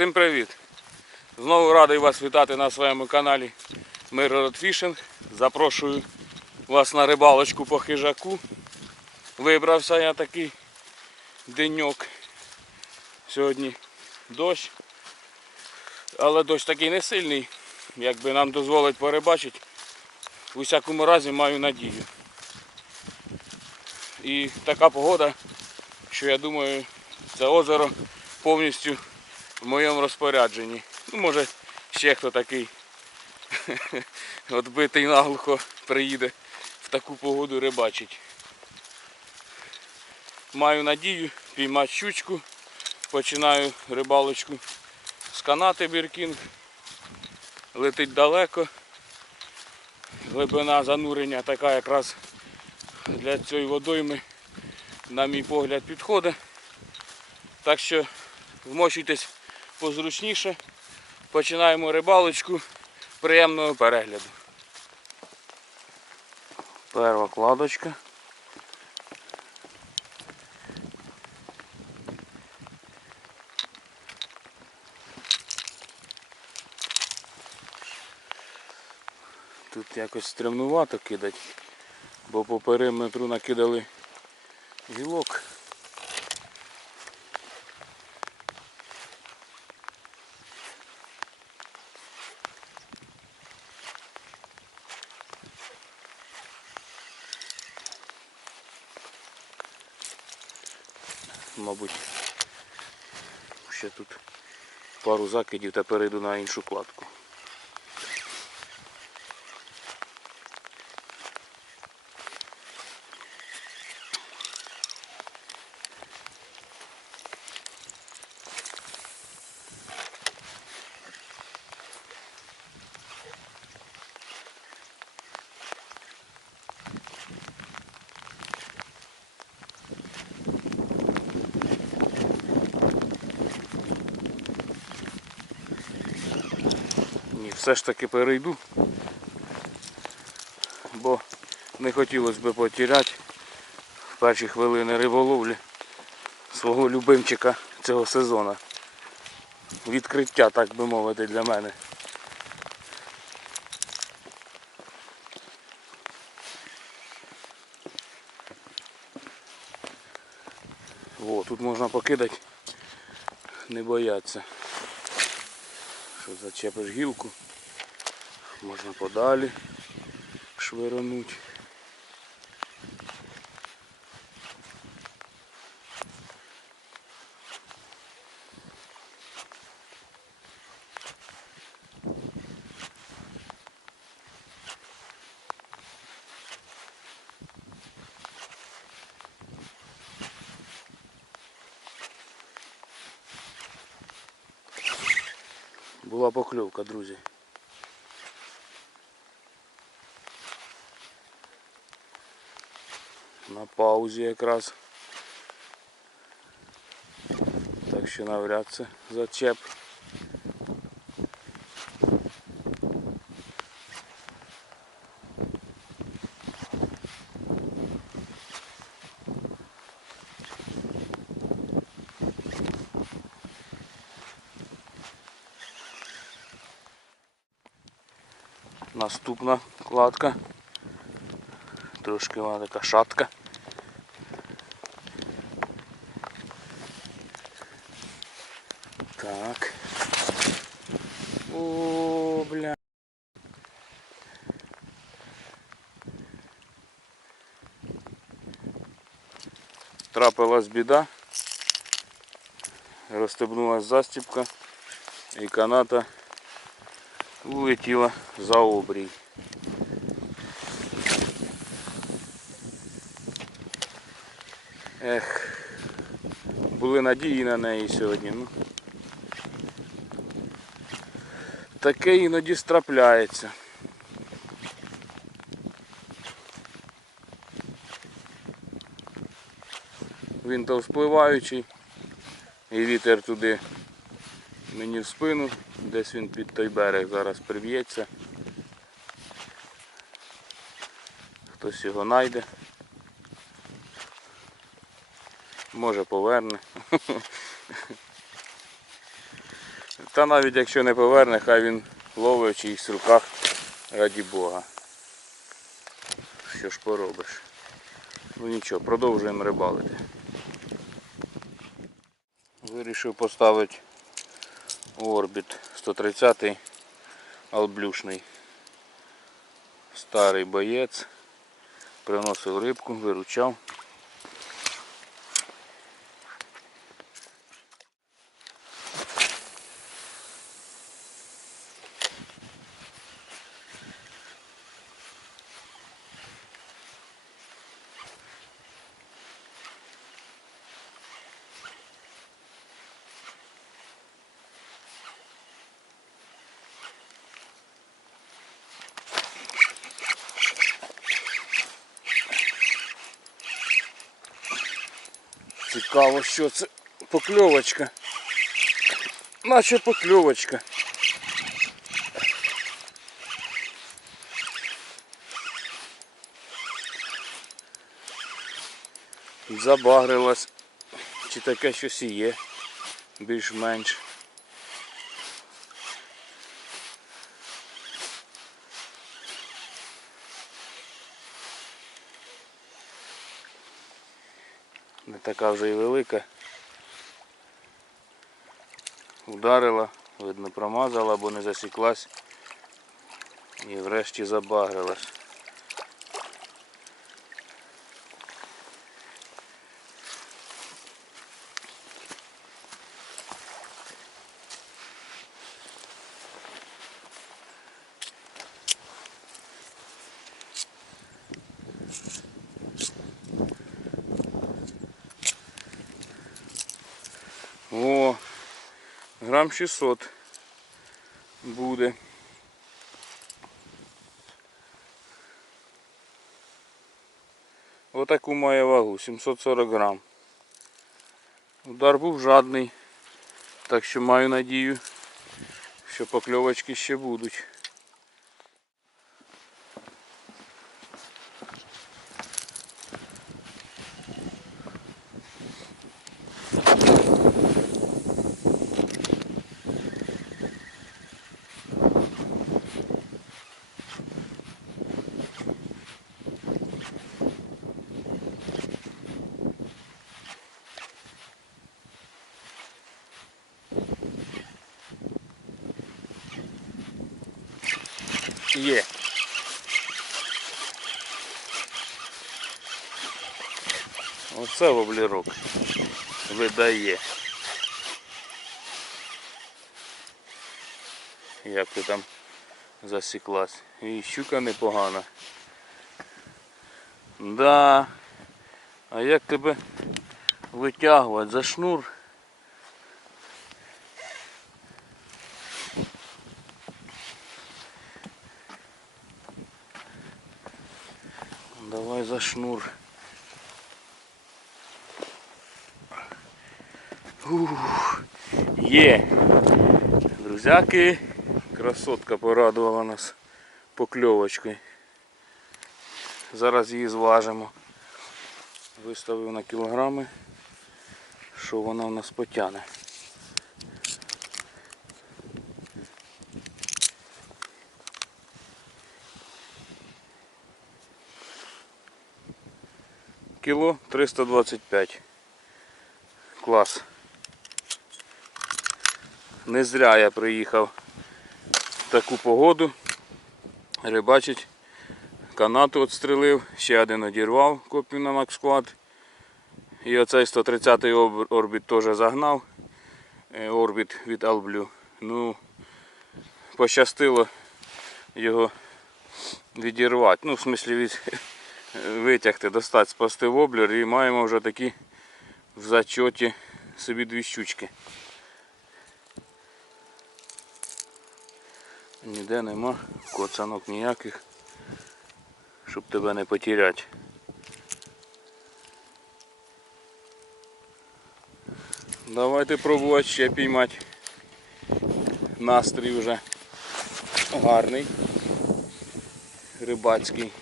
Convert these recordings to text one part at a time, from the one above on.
Всім привіт! Знову радий вас вітати на своєму каналі Миргород Фішинг. Запрошую вас на рибалочку по хижаку. Вибрався я такий деньок. Сьогодні дощ. Але дощ такий не сильний, якби нам дозволить порибачити. В усякому разі маю надію. І така погода, що я думаю, це озеро повністю в моєму розпорядженні. Ну, може, ще хто такий отбитий наглухо приїде в таку погоду рибачить. Маю надію піймати щучку. Починаю рибалочку з канати Біркінг. Летить далеко. Глибина занурення така якраз для цієї водойми, на мій погляд, підходить. Так що вмощуйтесь позручніше. Починаємо рибалочку. Приємного перегляду. Перша кладочка. Тут якось стремнувато кидати, бо по периметру накидали гілок. Мабуть, ще тут пару закидів та перейду на іншу кладку. Все ж таки перейду, бо не хотілося б потеряти в перші хвилини риболовлі свого любимчика цього сезону. Відкриття, так би мовити, для мене. О, тут можна покидати, не бояться що зачепиш гілку, можна подалі швиронуть. Була покльовка, друзі. На паузі якраз. Так що навряд це зачеп. Наступна кладка. Трошки вона така шатка. Трапилась біда. Розстебнулась застіпка і каната улетіла за обрій. Ех, були надії на неї сьогодні. Ну. Таке іноді страпляється. Він то вспливаючий і вітер туди мені в спину, десь він під той берег зараз приб'ється. Хтось його знайде. Може поверне. Та навіть якщо не поверне, хай він ловить в руках раді Бога. Що ж поробиш? Ну нічого, продовжуємо рибалити. Вирішив поставити орбіт 130 алблюшний. Старий боєць. Приносив рибку, виручав. Цікаво, що це покльовочка. Наче покльовочка. Забагрилась. Чи таке щось і є. Більш-менш. Така вже і велика. Ударила, видно промазала або не засіклась і врешті забагрилась. О, грам 600 буде. Отаку має вагу, 740 грам. Удар був жадний, так що маю надію, що покльовочки ще будуть. Є. Оце воблерок видає. Як ти там засіклась. І щука непогана. Да. А як тебе витягувати за шнур? Давай за шнур. Ух, є. Друзяки, красотка порадувала нас покльовочкою. Зараз її зважимо. Виставив на кілограми, що вона в нас потягне. Кіло 325. Клас. Не зря я приїхав в таку погоду. Рибачить. Канату отстрелив, ще один одірвав копію на Максквад. І оцей 130 й орбіт теж загнав. Е, Орбіт від Alblue. Ну, пощастило його відірвати. Ну, в смислі від витягти, достати, спасти воблер і маємо вже такі в зачоті собі дві щучки. Ніде нема коцанок ніяких, щоб тебе не потеряти. Давайте пробувати ще піймати. Настрій вже гарний, рибацький.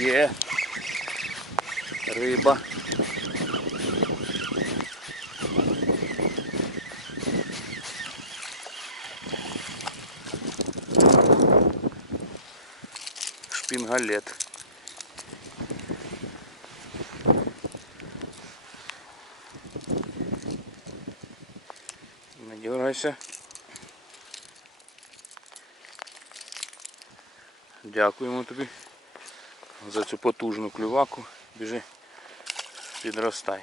Є. Риба. Шпінгалет. Не дергайся. Дякуємо тобі за цю потужну клюваку. Біжи, підростай.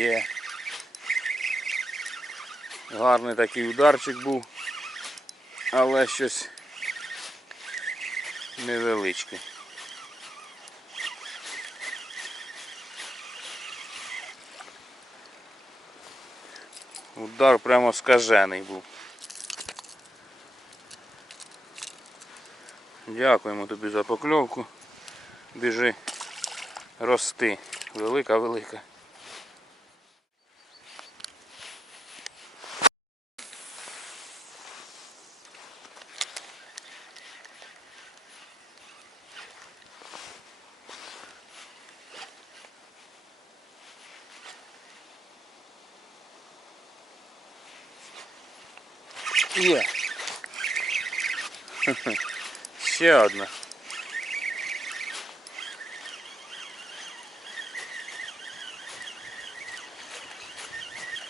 Є. Гарний такий ударчик був, але щось невеличке. Удар прямо скажений був. Дякуємо тобі за покльовку. Біжи рости. Велика, Є. Ще одна.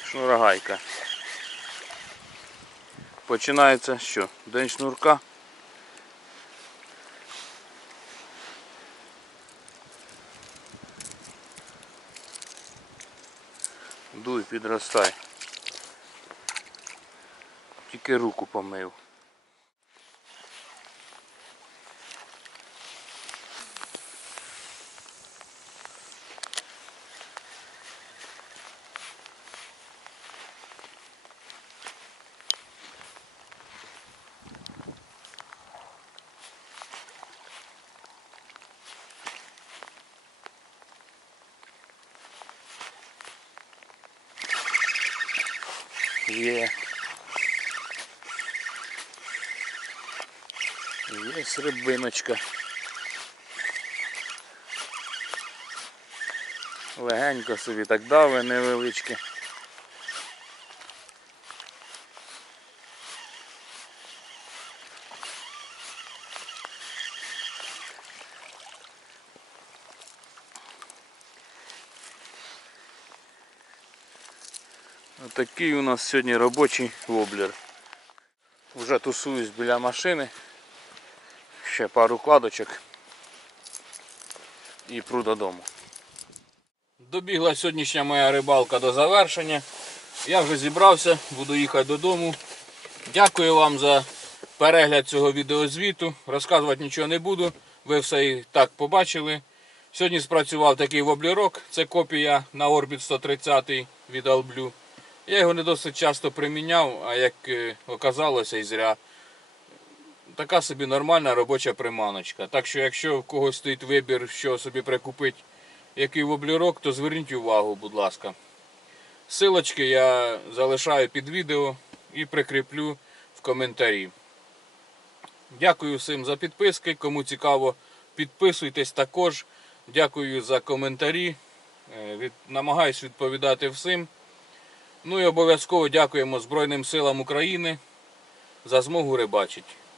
Шнурогайка. Починається що? День шнурка. Дуй, підростай. Тільки руку помив. Є. Є рибиночка. Легенько собі так дави невеличке. Отакий у нас сьогодні робочий воблер. Вже тусуюсь біля машини. Ще пару кладочок і пру додому. Добігла сьогоднішня моя рибалка до завершення. Я вже зібрався, буду їхати додому. Дякую вам за перегляд цього відеозвіту. Розказувати нічого не буду. Ви все і так побачили. Сьогодні спрацював такий воблерок. Це копія на Orbit 130 від Alblue. Я його не досить часто приміняв, а як е, оказалося і зря. Така собі нормальна робоча приманочка. Так що, якщо в когось стоїть вибір, що собі прикупити, який воблерок, то зверніть увагу, будь ласка. Силочки я залишаю під відео і прикріплю в коментарі. Дякую всім за підписки. Кому цікаво, підписуйтесь також. Дякую за коментарі. Е, Намагаюсь відповідати всім. Ну і обов'язково дякуємо Збройним силам України за змогу рибачити.